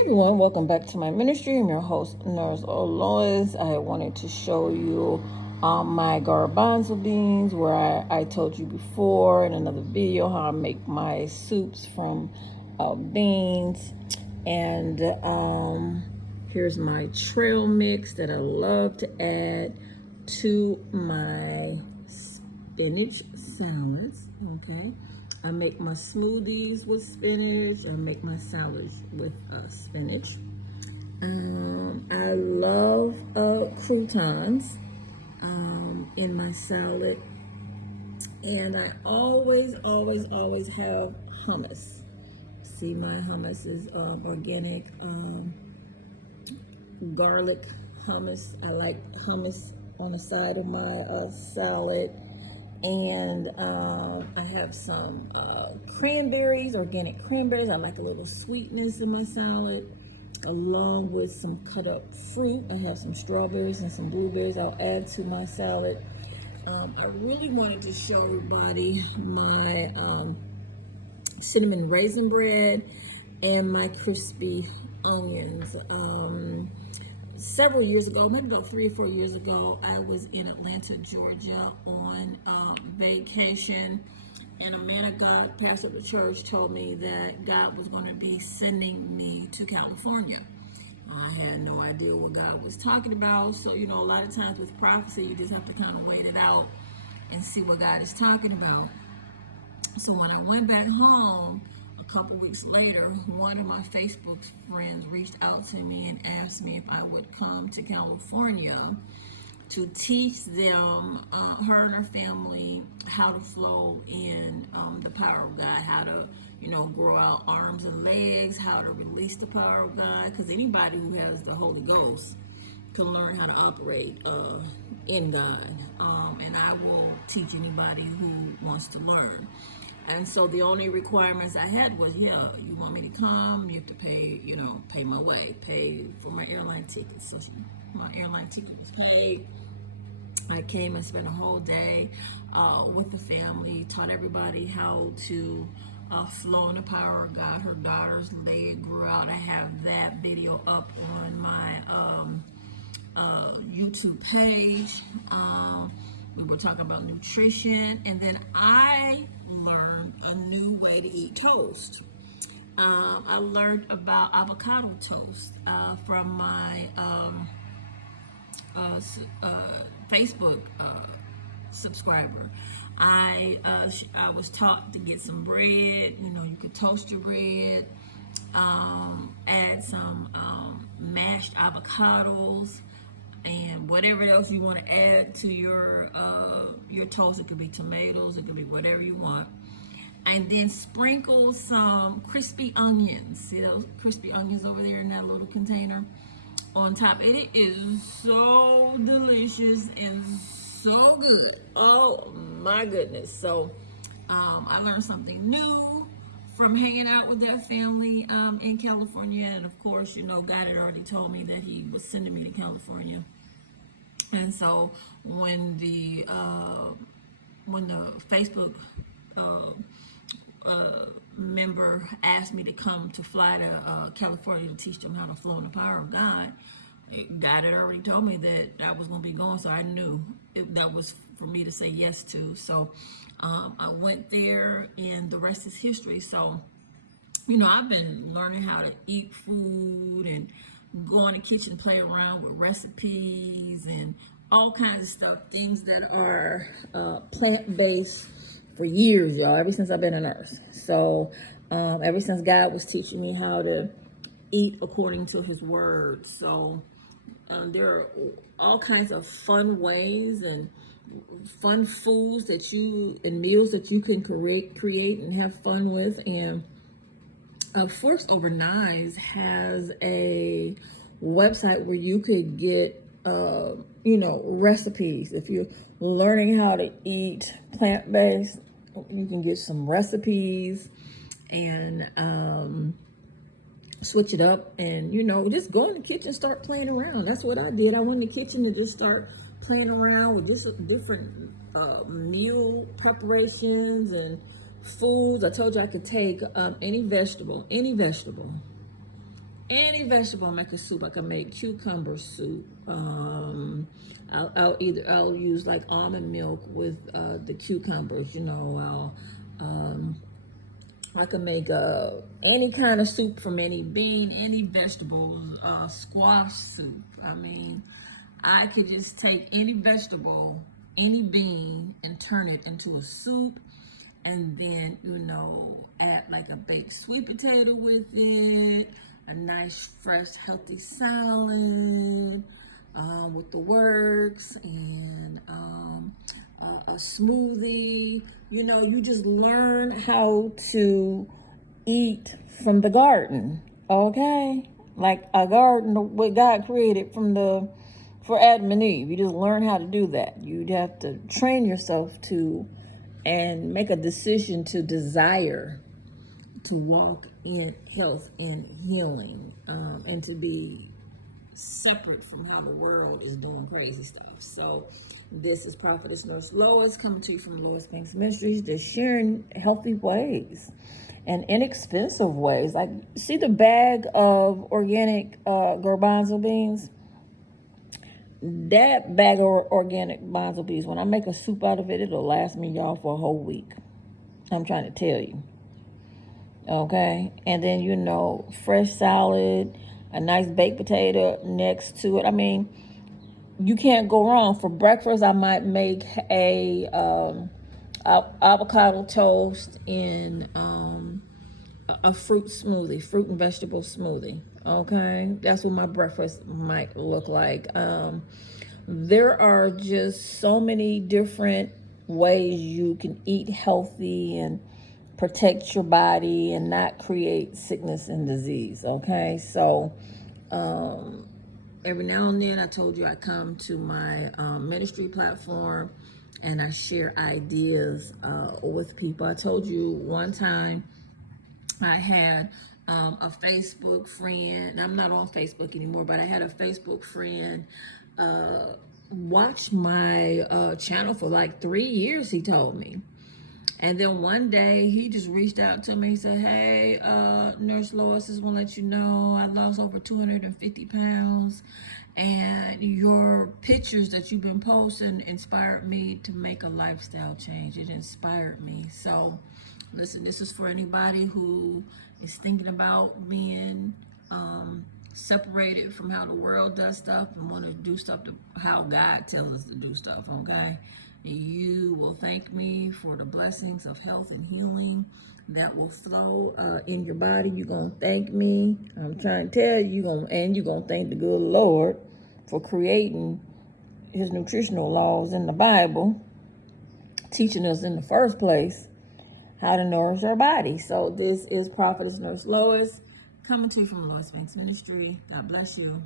Everyone, welcome back to my ministry. I'm your host, Nurse Olois. I wanted to show you my garbanzo beans, where I told you before in another video how I make my soups from beans. And here's my trail mix that I love to add to my spinach salads. Okay, I make my smoothies with spinach. I make my salads with spinach. I love croutons in my salad, and I always have hummus. See, my hummus is organic garlic hummus. I like hummus on the side of my salad. And I have some cranberries, organic cranberries. I like a little sweetness in my salad, along with some cut up fruit. I have some strawberries and some blueberries I'll add to my salad. I really wanted to show everybody my cinnamon raisin bread and my crispy onions. Several years ago, maybe about 3 or 4 years ago, I was in Atlanta, Georgia on vacation, and a man of God, pastor of the church, told me that God was going to be sending me to California. I had no idea what God was talking about. So, a lot of times with prophecy, you just have to kind of wait it out and see what God is talking about. So when I went back home, a couple weeks later, one of my Facebook friends reached out to me and asked me if I would come to California to teach them, her and her family, how to flow in the power of God, how to, grow out arms and legs, how to release the power of God. Because anybody who has the Holy Ghost can learn how to operate in God. And I will teach anybody who wants to learn. And so the only requirements I had was, you want me to come, you have to pay, pay my way, pay for my airline ticket. So my airline ticket was paid. I came and spent a whole day with the family, taught everybody how to flow in the power of God. Her daughter's leg grew out. I have that video up on my YouTube page. We were talking about nutrition, and then I learned a new way to eat toast. I learned about avocado toast from my Facebook subscriber. I was taught to get some bread. You could toast your bread, add some mashed avocados, and whatever else you want to add to your toast. It could be tomatoes, it could be whatever you want, and then sprinkle some crispy onions. See those crispy onions over there in that little container on top. It is so delicious and so good. Oh my goodness. So I learned something new from hanging out with that family in California. And of course, God had already told me that he was sending me to California. And so when the Facebook member asked me to come to fly to California to teach them how to flow in the power of God, God had already told me that I was going to be going, so I knew that was for me to say yes to. So I went there, and the rest is history. So, I've been learning how to eat food and go in the kitchen, play around with recipes and all kinds of stuff, things that are plant-based for years, y'all, ever since I've been a nurse. So ever since God was teaching me how to eat according to his word. So there are all kinds of fun ways and fun foods and meals that you can create and have fun with. And Forks Over Knives has a website where you could get recipes. If you're learning how to eat plant-based, you can get some recipes and switch it up, and just go in the kitchen, start playing around. That's what I did. I went in the kitchen to just start playing around with different meal preparations and foods. I told you I could take any vegetable, any vegetable. I make a soup. I can make cucumber soup. I'll use like almond milk with the cucumbers. You know, I can make any kind of soup from any bean, any vegetables. Squash soup. I mean, I could just take any vegetable, any bean, and turn it into a soup. And then, you know, add like a baked sweet potato with it, a nice, fresh, healthy salad with the works, and a smoothie. You know, you just learn how to eat from the garden, okay? Like a garden, what God created for Adam and Eve. You just learn how to do that. You'd have to train yourself to and make a decision to desire to walk in health and healing, and to be separate from how the world is doing crazy stuff. So this is Prophetess Nurse Lois coming to you from Lois Banks Ministries, just sharing healthy ways and inexpensive ways. Like, see the bag of organic garbanzo beans? That bag of organic garbanzo beans, when I make a soup out of it, it'll last me, y'all, for a whole week. I'm trying to tell you. Okay? And then, you know, fresh salad, a nice baked potato next to it. I mean, you can't go wrong. For breakfast, I might make a avocado toast in a fruit smoothie, fruit and vegetable smoothie. Okay, that's what my breakfast might look like. There are just so many different ways you can eat healthy and protect your body and not create sickness and disease. Okay, so every now and then, I told you I come to my ministry platform and I share ideas with people. I told you one time I had a Facebook friend. I'm not on Facebook anymore, but I had a Facebook friend watch my channel for like 3 years, he told me. And then one day he just reached out to me. He said, hey, Nurse Lois, just want to let you know I lost over 250 pounds. And your pictures that you've been posting inspired me to make a lifestyle change. It inspired me. So listen, this is for anybody who is thinking about being separated from how the world does stuff and want to do stuff to how God tells us to do stuff, okay? You will thank me for the blessings of health and healing that will flow in your body. You're going to thank me. I'm trying to tell you, you're going to thank the good Lord for creating his nutritional laws in the Bible, teaching us in the first place how to nourish our body. So this is Prophetess Nurse Lois coming to you from Lois Banks Ministry. God bless you.